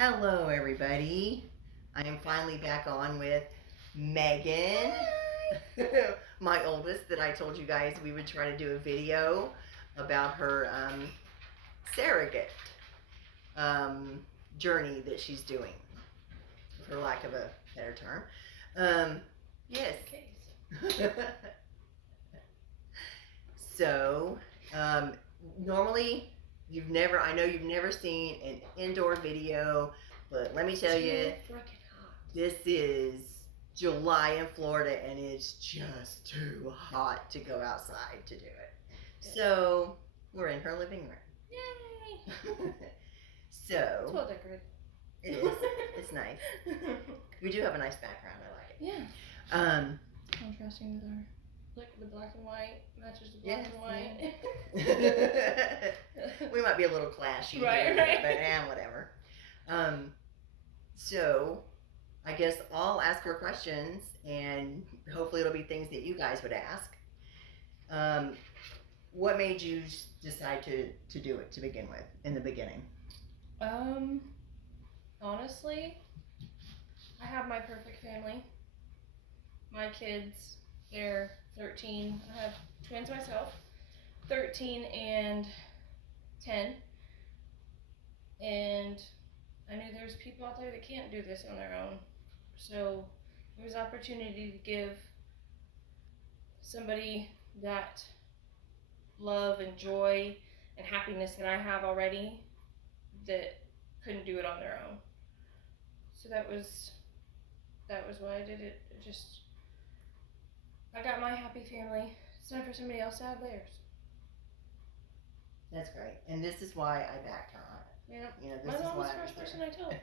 Hello, everybody. I am finally back on with Megan, my oldest, that I told you guys we would try to do a video about her surrogate journey that she's doing, for lack of a better term. Yes. So, normally I know you've never seen an indoor video, but let me tell you, this is July in Florida and it's just too hot to go outside to do it. So, we're in her living room. Yay! So, It's well decorated. It is. It's nice. We do have a nice background. I like it. Yeah. Contrasting with our, like, the black and white matches the black and white. We might be a little clashy, right? But whatever. So, I guess I'll ask her questions, and hopefully it'll be things that you guys would ask. What made you decide to do it to begin with in the beginning? Honestly, I have my perfect family. My kids, they're 13. I have twins myself, 13 and 10. And I knew there's people out there that can't do this on their own. So there was opportunity to give somebody that love and joy and happiness that I have already that couldn't do it on their own. So that was why I did it. I got my happy family. It's time for somebody else to have theirs. That's great, and this is why I backed her on it. Yeah. You know, this my is mom was why the first person I told.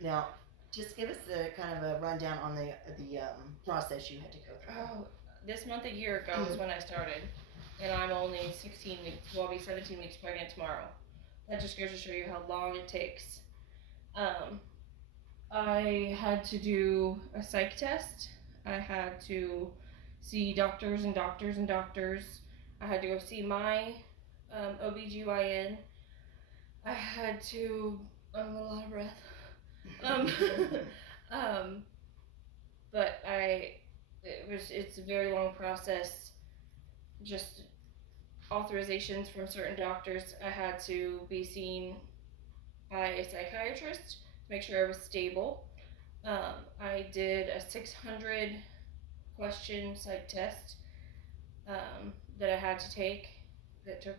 Now, just give us a kind of a rundown on the process you had to go through. Oh, this month a year ago is when I started, and I'm only 16 weeks. Well, I'll be 17 weeks pregnant tomorrow. That just goes to show you how long it takes. I had to do a psych test. I had to see doctors and doctors and doctors. I had to go see my OBGYN. I had to, I'm a little out of breath. But it's a very long process. Just authorizations from certain doctors. I had to be seen by a psychiatrist to make sure I was stable. I did a 600 question psych test that I had to take that took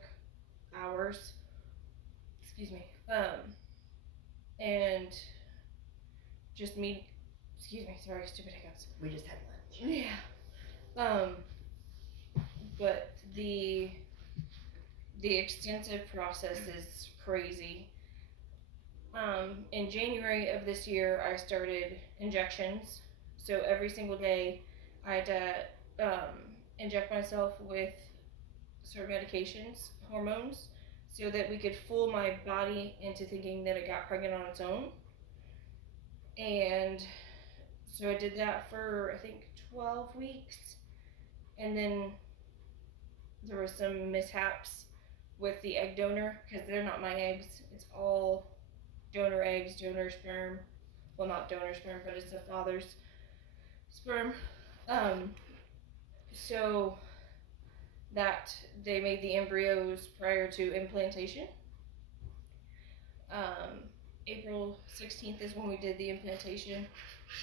hours. Excuse me. And just me. Excuse me. Sorry, stupid hiccups. We just had lunch. Yeah. But the extensive process is crazy. In January of this year, I started injections. So every single day, I had to inject myself with certain medications, hormones, so that we could fool my body into thinking that it got pregnant on its own. And so I did that for, I think, 12 weeks. And then there were some mishaps with the egg donor, because they're not my eggs. It's all donor eggs, donor sperm. Well, not donor sperm, but it's the father's sperm. So that they made the embryos prior to implantation. April 16th is when we did the implantation,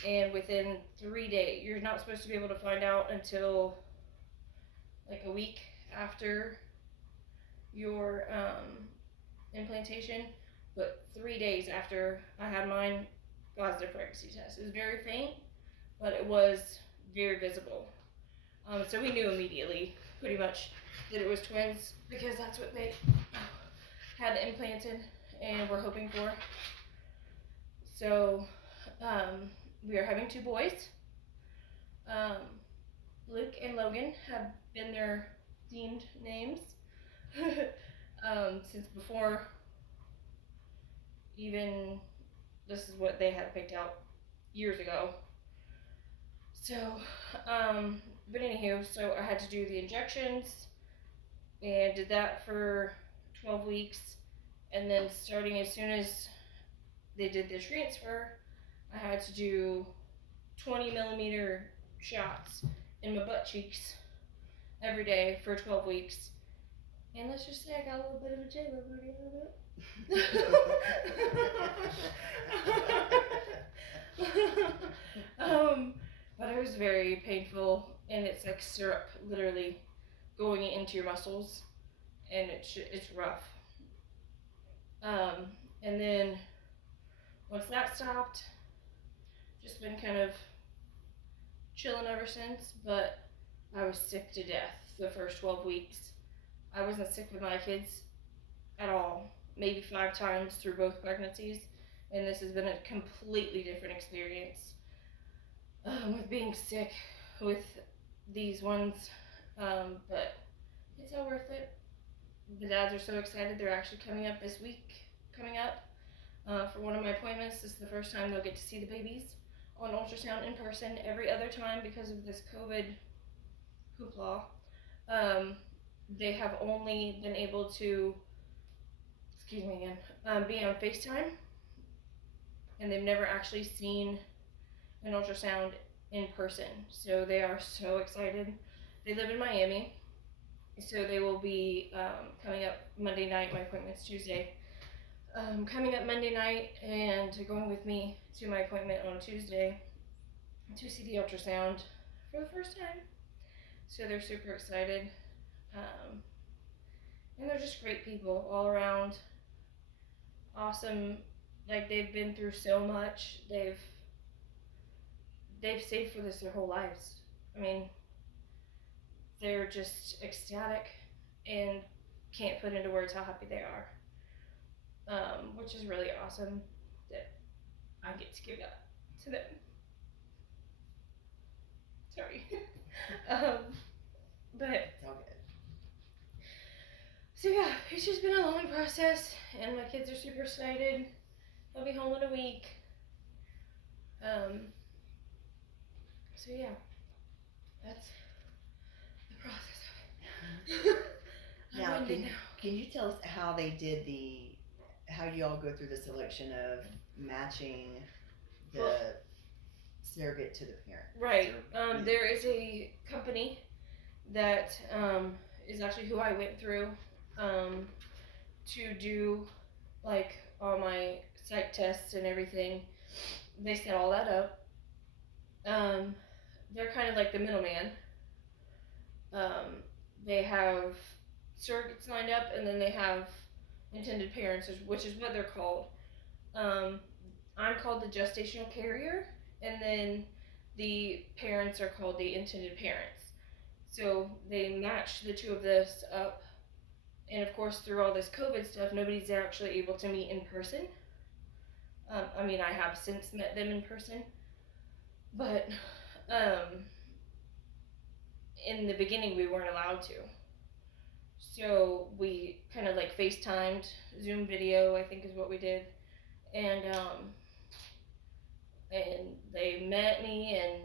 and within 3 days, you're not supposed to be able to find out until like a week after your implantation, but 3 days after I had mine, positive pregnancy test. It was very faint, but it was very visible. So we knew immediately, pretty much, that it was twins, because that's what they had implanted and were hoping for. So we are having 2 boys. Luke and Logan have been their themed names since before even this is what they had picked out years ago. So, but anywho, so I had to do the injections and did that for 12 weeks. And then starting as soon as they did the transfer, I had to do 20 millimeter shots in my butt cheeks every day for 12 weeks. And let's just say I got a little bit of a J-Lo booty a little bit. But it was very painful, and it's like syrup literally going into your muscles, and it's rough. And then once that stopped, just been kind of chilling ever since, but I was sick to death the first 12 weeks. I wasn't sick with my kids at all, maybe 5 times through both pregnancies, and this has been a completely different experience with being sick with these ones, but it's all worth it. The dads are so excited. They're actually coming up this week, for one of my appointments. This is the first time they'll get to see the babies on ultrasound in person. Every other time, because of this COVID hoopla, they have only been able to, be on FaceTime, and they've never actually seen an ultrasound in person. So they are so excited. They live in Miami, so they will be coming up Monday night. My appointment's Tuesday. Coming up Monday night and going with me to my appointment on Tuesday to see the ultrasound for the first time. So they're super excited. And they're just great people all around. Awesome. Like, they've been through so much. They've saved for this their whole lives. I mean, they're just ecstatic and can't put into words how happy they are. Which is really awesome that I get to give that to them. Sorry. But it's all good. So yeah, it's just been a long process, and my kids are super excited. They'll be home in a week. So yeah, that's the process of it. Now, can you tell us how you all go through the selection of matching the surrogate to the parent? Right. There is a company that is actually who I went through to do like all my psych tests and everything. They set all that up. They're kind of like the middleman. They have surrogates lined up, and then they have intended parents, which is what they're called. I'm called the gestational carrier, and then the parents are called the intended parents. So they match the two of this up, and of course through all this COVID stuff, nobody's actually able to meet in person. I mean, I have since met them in person, but in the beginning we weren't allowed to. So we kind of like FaceTimed, Zoom video, I think is what we did, and they met me, and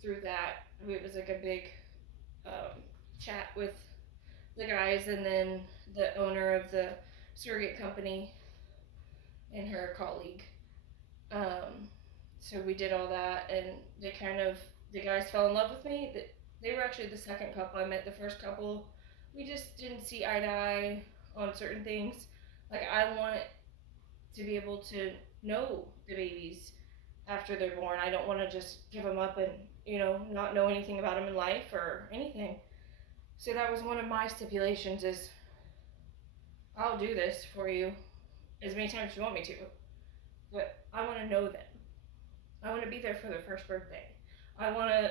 through that it was like a big chat with the guys, and then the owner of the surrogate company and her colleague. So we did all that, and the guys fell in love with me. They were actually the second couple I met. The first couple, we just didn't see eye to eye on certain things. Like, I want to be able to know the babies after they're born. I don't want to just give them up and, not know anything about them in life or anything. So that was one of my stipulations is, I'll do this for you as many times as you want me to, but I want to know them. I want to be there for their first birthday. I want to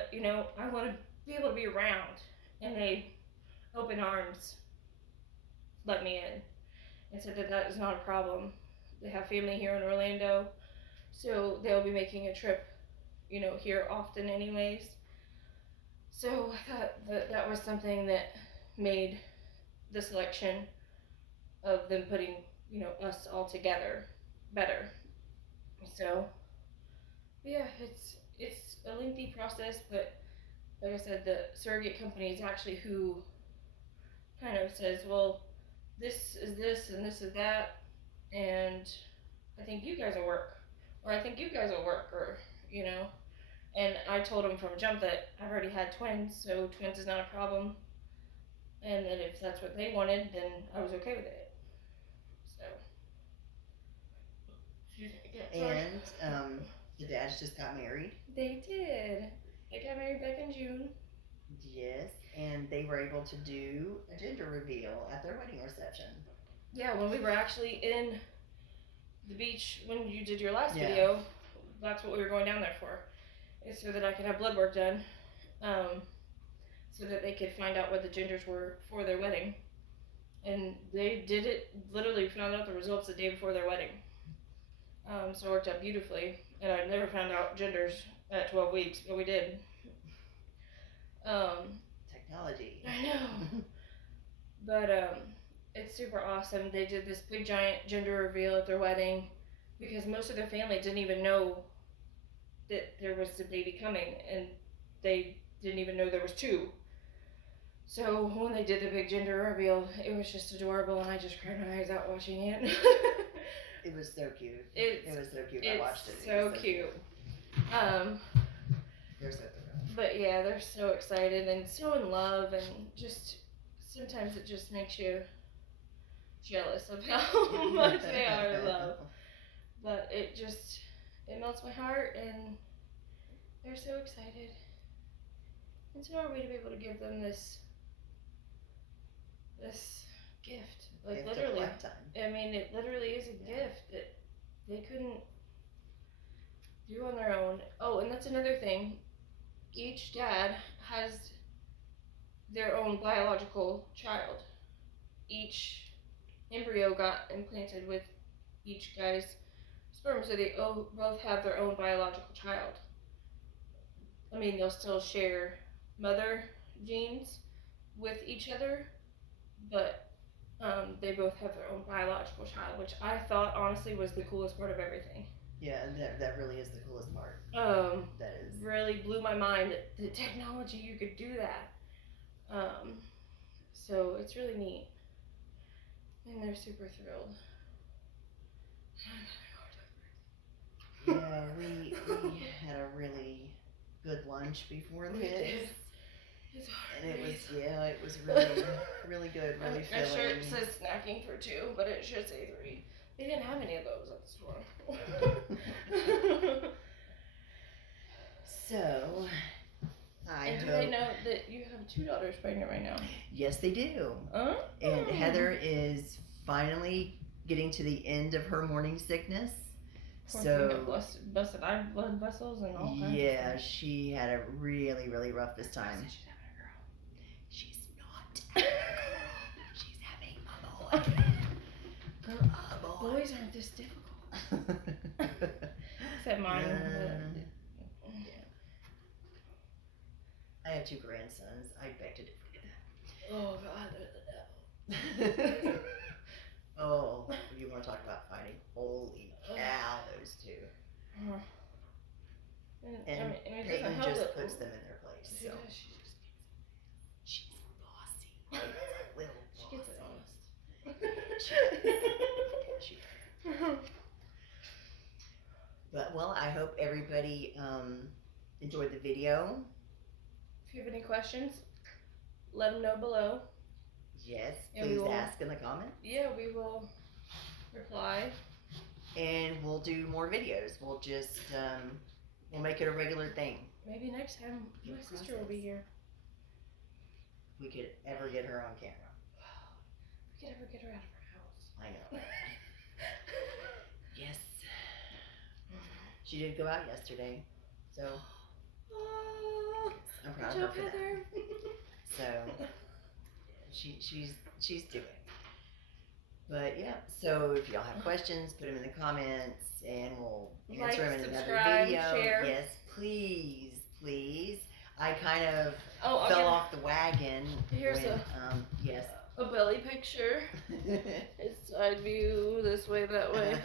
be able to be around, and they open arms let me in and said that is not a problem. They have family here in Orlando, so they'll be making a trip, here often anyways. So I thought that was something that made the selection of them putting, us all together better. So yeah, it's a lengthy process, but like I said, the surrogate company is actually who kind of says, well, this is this and this is that, and I think you guys will work, or I think you guys will work, or you know. And I told him from jump that I've already had twins, so twins is not a problem. And that if that's what they wanted, then I was okay with it. So. And the dads just got married. They did. They got married back in June. Yes, and they were able to do a gender reveal at their wedding reception. Yeah, when we were actually in the beach when you did your last video, that's what we were going down there for. Is so that I could have blood work done, so that they could find out what the genders were for their wedding. And they did it, literally found out the results the day before their wedding. So it worked out beautifully. And I never found out genders at 12 weeks, but we did. Technology. I know. But it's super awesome. They did this big giant gender reveal at their wedding because most of their family didn't even know that there was a baby coming, and they didn't even know there was two. So when they did the big gender reveal, it was just adorable, and I just cried my eyes out watching it. It was so cute. It was so cute. I watched it. So cute. They're so thrilled. But yeah, they're so excited and so in love, and just sometimes it just makes you jealous of how much they are in love. But it melts my heart, and they're so excited. And so are we to be able to give them this gift. Like Gift literally. of a lifetime. I mean, it literally is a gift that they couldn't do on their own. Oh, and that's another thing. Each dad has their own biological child. Each embryo got implanted with each guy's sperm, so they both have their own biological child. I mean, they'll still share mother genes with each other, but they both have their own biological child, which I thought honestly was the coolest part of everything. Yeah, that really is the coolest part. That is really blew my mind that the technology you could do that. So it's really neat, and they're super thrilled. Yeah, we had a really good lunch before this. And it was really, really good, really filling. My shirt says snacking for 2, but it should say 3. They didn't have any of those at the store. So, do they know that you have 2 daughters pregnant right now? Yes, they do. Oh. And Heather is finally getting to the end of her morning sickness. So busted blood vessels and all kinds. Yeah, she had a really, really rough this time. She's not. She's having a boy. A boy. Boys aren't this difficult. Except mine. Yeah. I have 2 grandsons. I beg to differ with that. Oh God, they're the devil. Oh, you want to talk about fighting? Holy cow, those 2. And Peyton just puts them in their place. So. She's bossy. Little bossy. She gets it honest. She But, well, I hope everybody enjoyed the video. If you have any questions, let them know below. Yes, please ask in the comments. Yeah, we will reply. And we'll do more videos. We'll just, we'll make it a regular thing. Maybe next time my sister will be here. If we could ever get her on camera. If we could ever get her out of her house. I know. Yes. She did go out yesterday, so I'm proud of her for that. So she's doing. But yeah, so if y'all have questions, put them in the comments, and we'll answer them in another video. Share. Yes, please, please. I kind of fell off the wagon. Here's yes. A belly picture. It's side view, this way, that way.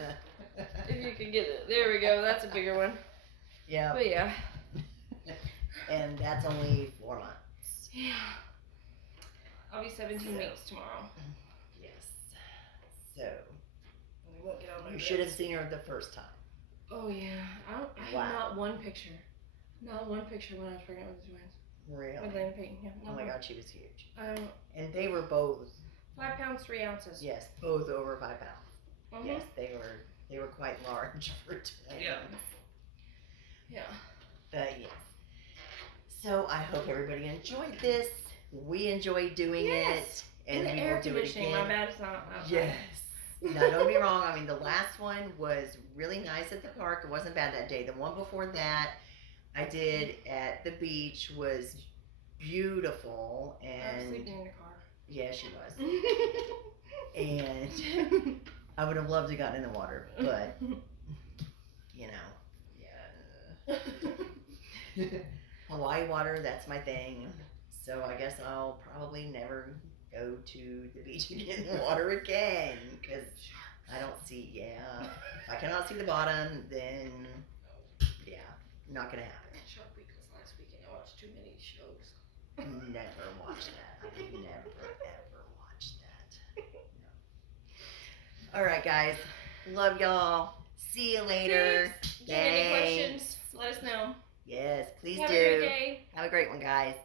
If you can get it. There we go. That's a bigger one. Yeah. But yeah. And that's only 4 months. Yeah. I'll be 17 weeks tomorrow. Yes. So We won't get on my you bed. should have seen her the first time. Oh yeah, I Wow. have not one picture. Not one picture when I was pregnant with the twins. Really? With Lane Payton, yeah. Oh my God, she was huge. Um, And they were both 5 pounds 3 ounces. yes, both over 5 pounds. Mm-hmm. Yes, they were quite large for twins. Yeah. Yeah. But yes. So I hope everybody enjoyed this. We enjoyed doing Yes. it, and the we air will do it conditioning, again. my bad, it's not outside. Yes. Now don't get me wrong. I mean, the last one was really nice at the park. It wasn't bad that day. The one before that, I did at the beach was beautiful, I was and sleeping in the car. yeah, she was. And I would have loved to gotten in the water, but you know, yeah. Hawaii water, that's my thing. So I guess I'll probably never go to the beach and get in the water again because I don't see. Yeah, if I cannot see the bottom, then yeah, not gonna happen. Shark Week was last weekend. I watched too many shows. Never watch that. I would never ever watch that. No. All right, guys. Love y'all. See you later. If you have any questions, let us know. Yes, please Have do. a great day. Have a great one, guys.